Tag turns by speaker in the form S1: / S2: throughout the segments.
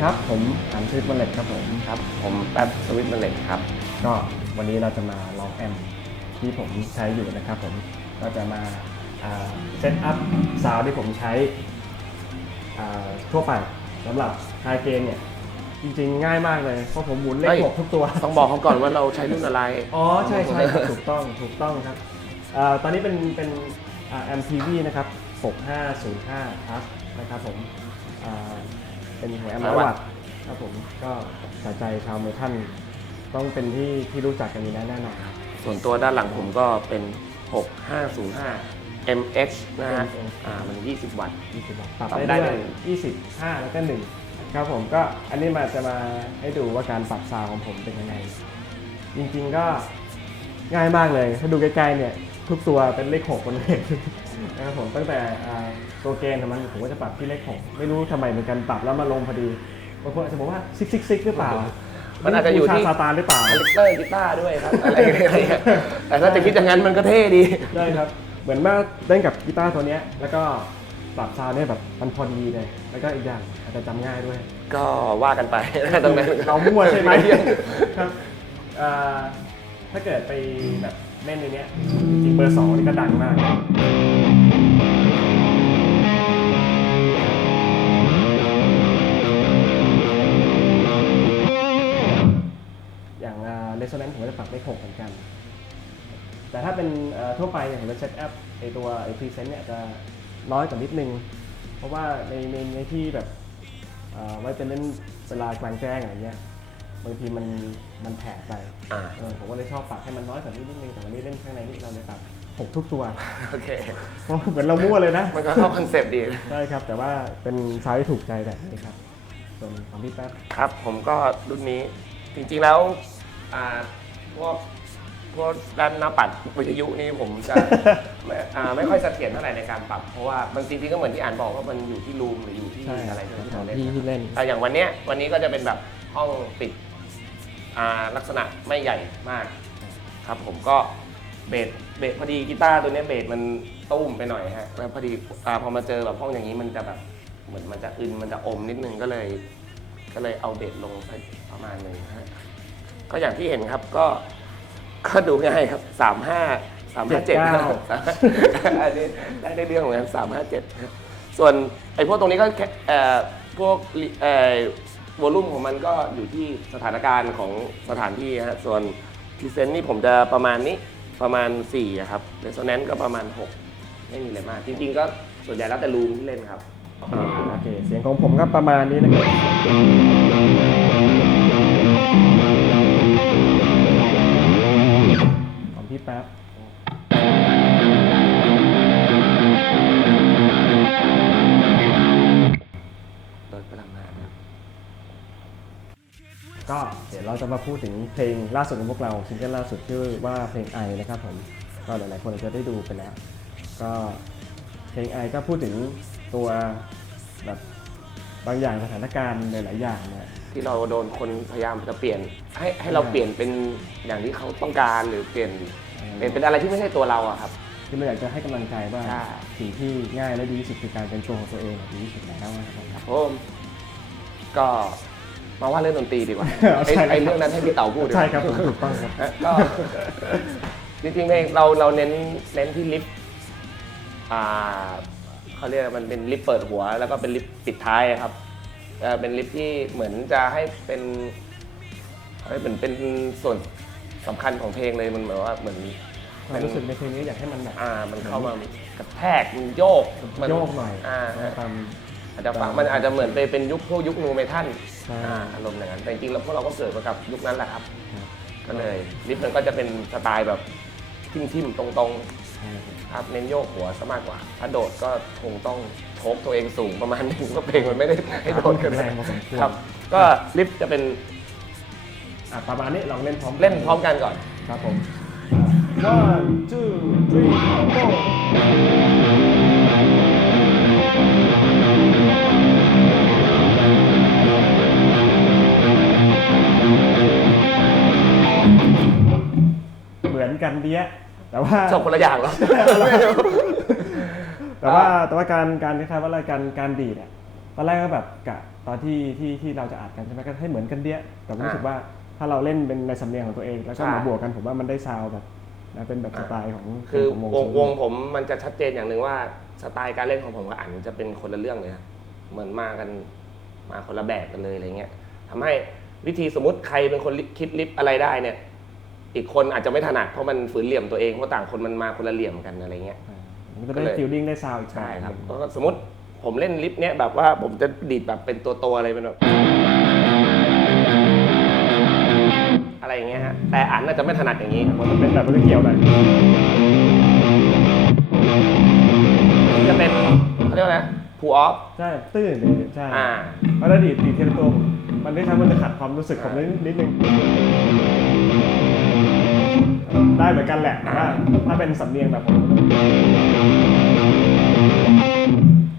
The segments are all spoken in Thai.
S1: วิตบัลเลตครับผม
S2: ครับ ผมแป๊บสวิตเมล็ดครับ
S1: ก็วันนี้เราจะมาลองแอมป์ที่ผมใช้อยู่นะครับผมก็จะมาเซตอัพซาวที่ผมใช้อ่าทั่วไปสำหรับไฮเกนเนี่ยจริงๆ ง่ายมากเลย เพราะผมหมุนเลข
S2: เฮ้ย
S1: หกทุกตัว
S2: ต้องบอกเขาก่อนว่าเราใช้รุ่นอะไร
S1: อ๋อ ใช่ใช่ครับถูกต้องถูกต้องครับอ่าตอนนี้เป็นเป็นแอมทีวีนะครับ 6505 plus นะครับผมอ่า เป็นหัวแอมร้อยวัตต์ครับผมก็สายใจชาวเมทัลต้องเป็นที่ที่รู้จักกันอยู่แล้วแน่นอนครับ
S2: ส่วนตัวด้านหลังผมก็เป็น 6505 MX นะฮะ
S1: MX
S2: อ่า มัน 20 วัตต์
S1: 20บาทปรับ
S2: ปรับ
S1: ได้
S2: ได้
S1: ด้วย
S2: หนึ่ง
S1: 25แล้วก็1ครับผมก็อันนี้มาจะมาให้ดูว่าการปรับซาวด์ของผมเป็นยังไง จริงๆก็ง่ายมากเลย ถ้าดูใกล้ๆเนี่ย ทุกตัวเป็นเลข6หมดเลย นะครับผมตั้งแต่อ่าตัวเกณฑ์ของมันผมก็จะปรับที่เลข6ไม่รู้ทำไมเหมือนกันปรับแล้วมาลงพอดีบางคนอาจจะบอกว่าซิกซิกซิกหรือเปล่า
S2: มันอาจจะอยู่ที่
S1: บูชาซาตานหรือเปล่า
S2: คาแรคเตอร์กีตาร์ด้วยครับอะไรอะไรเงี้ยแต่ถ้าจะคิดอย่างนั้นมันก็เท่ดี
S1: ได้ครับ เหมือนว่าเล่นกับกีตาร์ตัวเนี้ยแล้วก็ปรับซาวด์เนี่ยแบบมันพอดีเลย แล้วก็อีกอย่างอาจจะจำง่ายด้วย
S2: ก็ว่ากันไปตรงนั้น
S1: เรามั่วใช่ไหมครับเอ่อถ้าเกิดไปแบบเล่นในเนี้ยจริงๆเบอร์สองนี่ก็ดังมาก จะปรับเลขหกเหมือนกัน แต่ถ้าเป็นเอ่อทั่วไปเนี่ยผมจะเซตอัพไอตัวไอพรีเซนต์เนี่ยจะน้อยกว่านิดนึง เพราะว่าในในในที่แบบเอ่อไว้เป็นเล่นเวลากลางแจ้งอะไรเงี้ยบางทีมันมันแผ่ไป
S2: อ่า
S1: เออผมก็เลยชอบปรับให้มันน้อยกว่านี้นิดนึงแต่วันนี้เล่นข้างในนี่เราเลยปรับหกทุกตัว
S2: โอเค
S1: เพราะเหมือนเรามั่วเลยนะ
S2: มันก็เข้าคอนเซปต์ดี
S1: ใช่ครับแต่ว่าเป็นซาวด์ที่ถูกใจแบบนี้ครับส่วนของพี่แป๊บ
S2: ครับ ผมก็รุ่นนี้จริงๆแล้วอ่า พวกพวกด้านหน้าปัดวิทยุนี่ผมจะ ไม่อ่าไม่ค่อยเสถียรเท่าไหร่ในการปรับ เพราะว่าบางทีก็เหมือนที่อ่านบอกว่ามันอยู่ที่รูมหรืออยู่ที่
S1: ใช่
S2: อะไรที่
S1: ข
S2: เรา
S1: อง
S2: เล่น
S1: ที่ที่เล่น
S2: แต่อย่างวันเนี้ยวันนี้ก็จะเป็นแบบห้องปิดอ่าลักษณะไม่ใหญ่มากครับผมก็เบสเบสพอดีกีตาร์ตัวเนี้ยเบสมันตุ้มไปหน่อยฮะแล้วพอดีอ่าพอมาเจอแบบห้องอย่างนี้มันจะแบบเหมือนมันจะอึนมันจะอมนิดนึงก็เลย ก็เลยเอาเบสลงไปประมาณหนึงฮะ ก็อย่างที่เห็นครับก็ก็ดูง่ายครับสามห้าสามห้าเจ็ดอันนี้ได้ได้เรื่องเหมือนกันสามห้าเจ็ดส่วนไอ้พวกตรงนี้ก็แค่เอ่อพวกเอ่อวอลุ่มของมันก็อยู่ที่สถานการณ์ของสถานที่ฮะส่วนพรีเซนต์นี่ผมจะประมาณนี้ประมาณ4อะครับเรสโซแนนซ์ก็ประมาณ 6 ไม่มีอะไรมาก จริง ๆ ก็ส่วนใหญ่แล้วแต่รูมที่เล่นครับ
S1: โอเค เสียงของผมก็ประมาณนี้นะครับ ป๊บ
S2: โดยพลังงานนะ
S1: ก็เดี๋ยวเราจะมาพูดถึงเพลงล่าสุดของพวกเราซิงเกิลล่าสุดชื่อว่าเพลงไอนะครับผมก็หลายๆคนอาจจะได้ดูไปแล้ว ก็เพลงไอก็พูดถึงตัวแบบบางอย่างสถานการณ์หลายๆอย่างเนี่ย
S2: ที่เราโดนคนพยายามจะเปลี่ยน ให้ให้เราเปลี่ยนเป็นอย่างที่เขาต้องการหรือเปลี่ยน เป็นเป็นอะไรที่ไม่ใช่ตัวเราอะครับ
S1: ที่เราอยากจะให้กำลังใจว่า
S2: ใช่
S1: สิ่งที่ง่ายและดีที่สุดคือการเป็นตัวของตัวเองดีที่สุดแล้วนะครับผม
S2: ครับผมก็มาว่าเรื่องดนตรีดีกว่า
S1: เอา
S2: ไอ้
S1: ใช่ครับ
S2: ไอ้เรื่องนั้นให้พี่เต๋าพูดดีกว่า
S1: ใช่ครับผมถูกต้องครับ
S2: ก็จริงๆเพลงเราเราเน้นเน้นที่ลิฟต์อ่าเขาเรียกว่ามันเป็นลิฟต์เปิดหัว แล้วก็เป็นลิฟต์ปิดท้ายอะครับเอ่อเป็นลิฟต์ที่เหมือนจะให้เป็นให้เหมือนเป็นส่วน สำคัญของเพลงเลยมันเหมือนว่าเหมือน
S1: ความรู้สึกในเพลงนี้อยากให้มันแบบ
S2: อ่า มันเข้ามากระแทกมันโยกมั
S1: โยกหน่อย
S2: อ่า
S1: ตาม
S2: อาจจะฟังมันอาจจะเหมือนไปเป็นยุคพวกยุคนูเมทัล
S1: ใช่
S2: อ่าอารมณ์อย่างนั้นแต่จริงๆแล้วพวกเราก็เกิดมากับยุคนั้นแหละครับ
S1: ครับ
S2: ก็เลยลิฟต์มันก็จะเป็นสไตล์แบบทิ่มๆตรงๆ
S1: ใช่ครับ
S2: ครับเน้นโยกหัวซะมากกว่า ถ้าโดดก็คงต้องโชกตัวเองสูงประมาณหนึงเพราะเพลงมันไม่ได้ให้โดดกัน
S1: แรงพอสมควร
S2: ครับ ก็ลิฟต์จะเป็น
S1: อะประมาณนี้ลองเล่นพร้อม
S2: เล่นพร้อมกันก่อน
S1: ครับผม one two three four เหมือนกันเดียแต่ว่า
S2: ชอบคนละอย่างเหรอ
S1: แต่ว่าแต่ว่าการการคล้ายๆว่าอะไรการการดีดอะตอนแรกก็แบบกะตตอนที่ที่ที่เราจะอัดกันใช่ไหมก็ให้เหมือนกันเดี้ยแต่ผม
S2: อ่า
S1: รู้สึกว่า ถ้าเราเล่นเป็นในสำเนียงของตัวเอง แล้วก็
S2: ใช่
S1: มาบวกกันผมว่ามันได้ซาวด์แบบนะเป็นแบบสไตล์ของ
S2: คือ
S1: ของ
S2: วงวงผมมันจะชัดเจนอย่างหนึ่งว่าสไตล์การเล่นของผมกับอันจะเป็นคนละเรื่องเลยครับเหมือนมากันมาคนละแบบกันเลยอะไรเงี้ยทำให้วิธีสมมติใครเป็นคนคิดลิฟต์อะไรได้เนี่ย อีกคนอาจจะไม่ถนัดเพราะมันฝืนเหลี่ยมตัวเองเพราะต่างคนมันมาคนละเหลี่ยมกันอะไรเงี้ย
S1: อ่ามันก็ได้ฟิลลิ่งได้ซาวด์อีก
S2: ใช่ครับ
S1: แเพ
S2: ราะว่าสมมติผมเล่นลิฟต์เนี้ยแบบว่าผมจะดีดแบบเป็นตัวตัวๆอะไรเป็นแบบ อะไรอย่างเงี้ยฮะแต่อันน่าจะไม่ถนัดอย่างนี้
S1: มันจะเป็นแบบไม่เกี่ยวหน่อย
S2: จะเป็นเขาเรียกว่าไงพูออฟ
S1: ใช่ตื้นเลยใช่
S2: อ่า
S1: เพราะถ้าดีดดีดทีละตัวมันได้ทำมันจะขัดความรู้สึกผมนิดนิดนึงได้เหมือนกันแหละแต่ว่าถ้าเป็นสำเนียงแบบผม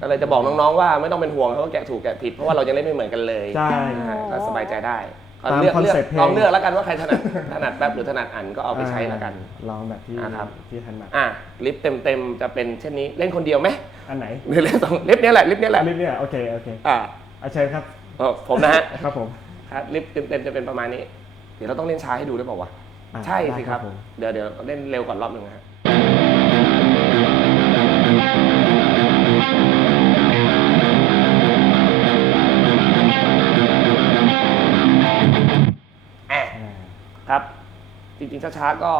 S2: ก็เลยจะบอกน้องๆว่าไม่ต้องเป็นห่วงเขาแกะถูกแกะผิดเพราะว่าเรายังเล่นไม่เหมือนกันเลย
S1: ใช่
S2: อ่าก็สบายใจได้ก็
S1: ตาม
S2: เลือก
S1: คอน
S2: เลือก
S1: เซ็ปต์เพลง
S2: ลองเลือกแล้วกันว่าใครถนัด ถนัดแป๊บหรือถนัดอันก็เอาไปใช้แล้วกัน
S1: ลองแบบที่
S2: อ่าครับ
S1: ที่ถนัด
S2: อะลิฟต์เต็มๆจะเป็นเช่นนี้เล่นคนเดียวไหม
S1: อันไหน
S2: หรือเล่นสองลิฟต์เนี้ยแหละลิฟต์เนี้ยแหละ
S1: อันนี้เนี่ยโอเคโอเค
S2: อ่า
S1: อาเชิญครับ
S2: เออผมนะฮะ
S1: ครับผม
S2: ครับลิฟต์เต็มๆจะเป็นประมาณนี้ เดี๋ยวเราต้องเล่นช้าให้ดูด้วยเปล่าวะ
S1: อะ
S2: ใช่
S1: ได้
S2: สิครับ
S1: ผม
S2: เดี๋ยวเดี๋ยวเล่นเร็วก่อนรอบหนึ่งนะฮะอะ ครับ จริงๆช้าๆก็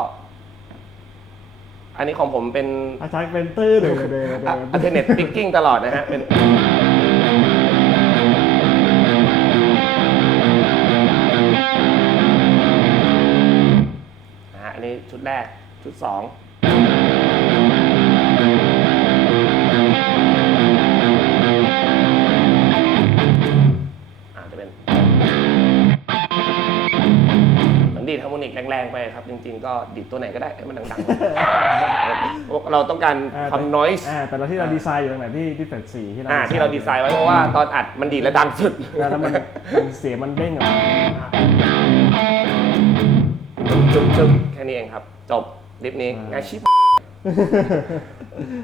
S2: อันนี้ของผมเป็น
S1: อาจารย์เป็นตื้อเลยเลยเลย
S2: อัลเทอร์เน็ตปิกกิ้งตลอดนะฮะเป็นนะฮะอันนี้ชุดแรกชุดสอง นดีดฮาร์โมนิกแรงๆไปครับ จริงๆ ก็ดีดตัวไหนก็ได้ให้มันดังๆ เราต้องการ
S1: อ่า
S2: ความ noise
S1: อ่าแต่เราที่เราดีไซน์อยู่ตรงไหนที่ที่เฟสสี่ที่เรา
S2: อ่าที่เราดีไซน์ไว้เพราะว่าตอนอัดมันดีดและดังสุด
S1: แล้วมันมันเสียงมันเด้งออกมา
S2: จุ๊บจุ๊บแค่นี้เองครับ จบลิปนี้ง่ายชิบ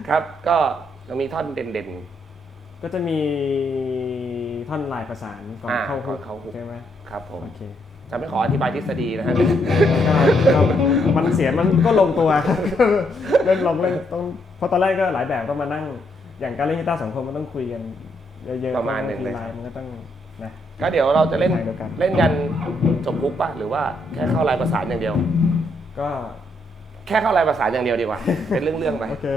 S2: ครับก็จะมีท่อนเด่น
S1: ก็จะมีท่อนลายประสานก่อน
S2: อ่า
S1: เข้า
S2: ก่อนเข้าฮุก
S1: ใช่ไหม
S2: ๆ ครับผม
S1: โอเค
S2: จะไม่ขออธิบายทฤษฎีนะฮะ
S1: ก็ก็มันเสียงมันก็ลงตัวเล่นลองเล่นต้องเพราะตอนแรกก็หลายแบบต้องมานั่ง อย่างการเล่นกีตาร์สองคนมันต้องคุยกันเยอะๆ
S2: ประมาณหนึ่ง
S1: ที
S2: เลย
S1: ไลน์มันก็ต้องนะ
S2: ก็เดี๋ยวเราจะเล่น
S1: ไปด้วยกัน
S2: เล่นยันจบฮุกป่ะหรือว่าแค่เข้าลายประสานอย่างเดียว
S1: ก็
S2: แค่เข้าลายประสานอย่างเดียวดีกว่า เป็นเรื่องๆไป
S1: โอเค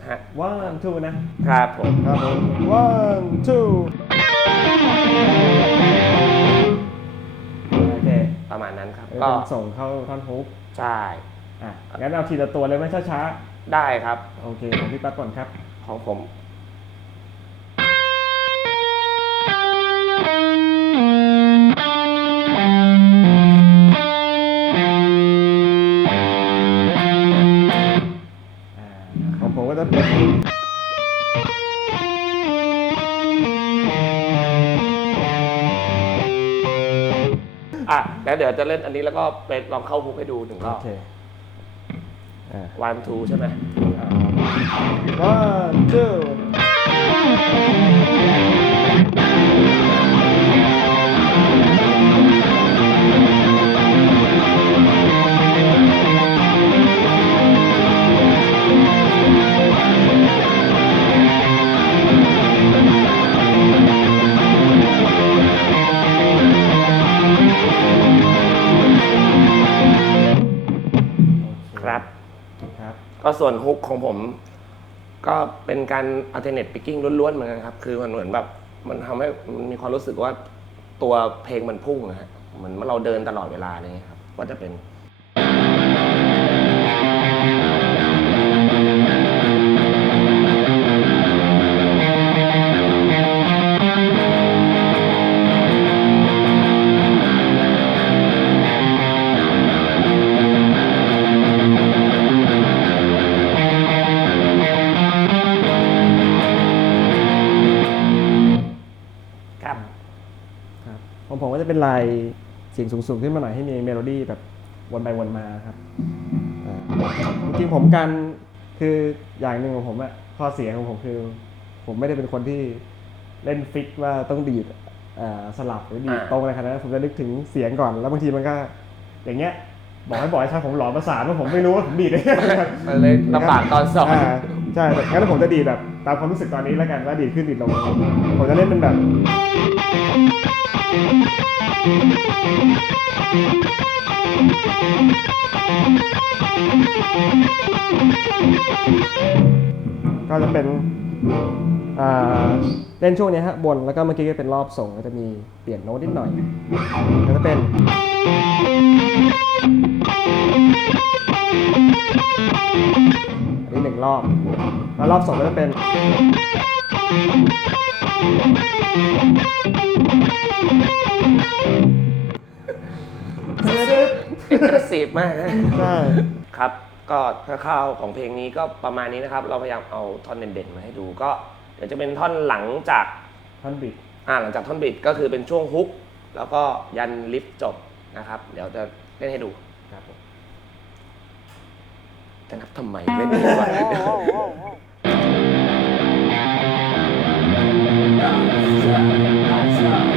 S2: นะฮะ
S1: one two นะครับ
S2: ผม
S1: ครับผม one two โอเค
S2: ประมาณนั้นครับ
S1: เดี๋ยว
S2: ก็
S1: ผมส่งเข้าท่อนฮุก
S2: ใช่
S1: อะงั้นเอาทีละตัวเลยไหมช้า
S2: ได้ครับ
S1: ๆโอเคของพี่ปั๊บก่อนครับ
S2: ของผม
S1: อ่าของผมก็จะเป็น
S2: อะแล้วเดี๋ยวจะเล่นอันนี้แล้วก็ไปลองเข้าฮุกให้ดูหนึ่งร
S1: โอ
S2: อบ
S1: เคอ่า
S2: one two ใช่ไหม
S1: one two
S2: ส่วนฮุกของผม ก็เป็นการ alternate picking ล้วนๆเหมือนกันครับ คือมันเหมือนแบบมันทำให้มันมีความรู้สึกว่าตัวเพลงมันพุ่งนะฮะเหมือนเราเดินตลอดเวลาอะไรอย่างเงี้ยครับ ก็จะเป็น
S1: เป็นลายเสียงสูงๆขึ้นมาหน่อยให้มีเมโลดี้แบบวนไปวนมาครับอ่าจริงๆผมการคืออย่างหนึ่งของผมอะข้อเสียของผมคือ ผมไม่ได้เป็นคนที่เล่นฟิกว่าต้องดีดเอ่อสลับหรือดีด
S2: อ่า
S1: ตรงอะไรขนาดนั้นผมจะนึกถึงเสียงก่อนแล้วบางทีมันก็ อย่างเงี้ยบอกให้บอกให้ช่างผมหลอมประสานว่าผมไม่รู้ว่าผมดีดได้ยังไง
S2: มันเลยลำบากตอนสอนา
S1: ใช่แต่งั้นผมจะดีดแบบ ตามความรู้สึกตอนนี้แล้วกันว่าดีดขึ้นดีดลงผมจะเล่นเป็นแบบ ก็จะเป็นอ่าเล่นช่วงนี้ฮะบนแล้วก็เมื่อกี้ก็เป็นรอบส่งก็จะมีเปลี่ยนโน้ตนิดหน่อยก็จะเป็นอันนี้หนึ่งรอบ แล้วรอบส่งก็จะเป็น
S2: เอ็กซ์ตร้าซีฟมากนะ
S1: ใช่
S2: ครับ ก็คร่าวๆของเพลงนี้ก็ประมาณนี้นะครับ เราพยายามเอาท่อนเด่นๆมาให้ดูก็เดี๋ยวจะเป็นท่อนหลังจาก
S1: ท่อนบิด
S2: อ่าหลังจากท่อนบิดก็คือเป็นช่วงฮุก แล้วก็ยันลิฟต์จบนะครับ เดี๋ยวจะเล่นให้ดู
S1: ครับผม
S2: จะนับทำไมเล่นดีกว่า
S1: ก็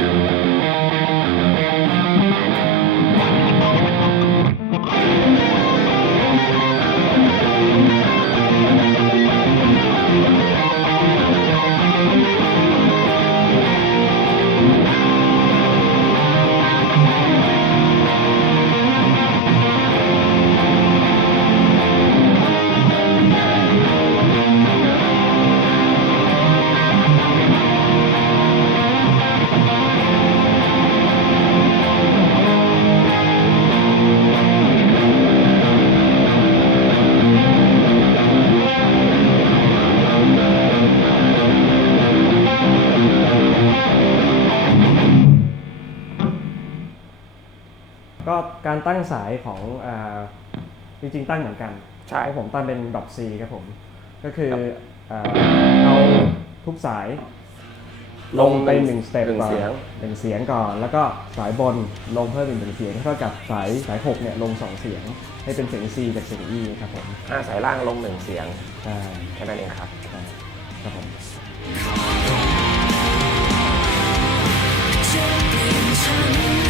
S1: การตั้งสายของอ่าจริงๆตั้งเหมือนกัน
S2: ใช่
S1: ของผมตั้งเป็นดอทซีครับผม ก็คือ
S2: ครับ
S1: อ่าเอาทุกสายลงไปหนึ่งสเต็ป
S2: หนึ่ง
S1: ก่อน
S2: เสียง
S1: หนึ่งเสียงก่อน แล้วก็สายบนลงเพิ่มอีกหนึ่งเสียงเท่ากับสายสายหกเนี่ยลงสองเสียง ให้เป็นเสียง C กับเสียง E ครับผม
S2: ห้าสายล่างลงหนึ่งเสียง
S1: ใช่
S2: แค่นั้นเองครับ
S1: ใช่ครับผม
S3: จะเปลี่ยนฉัน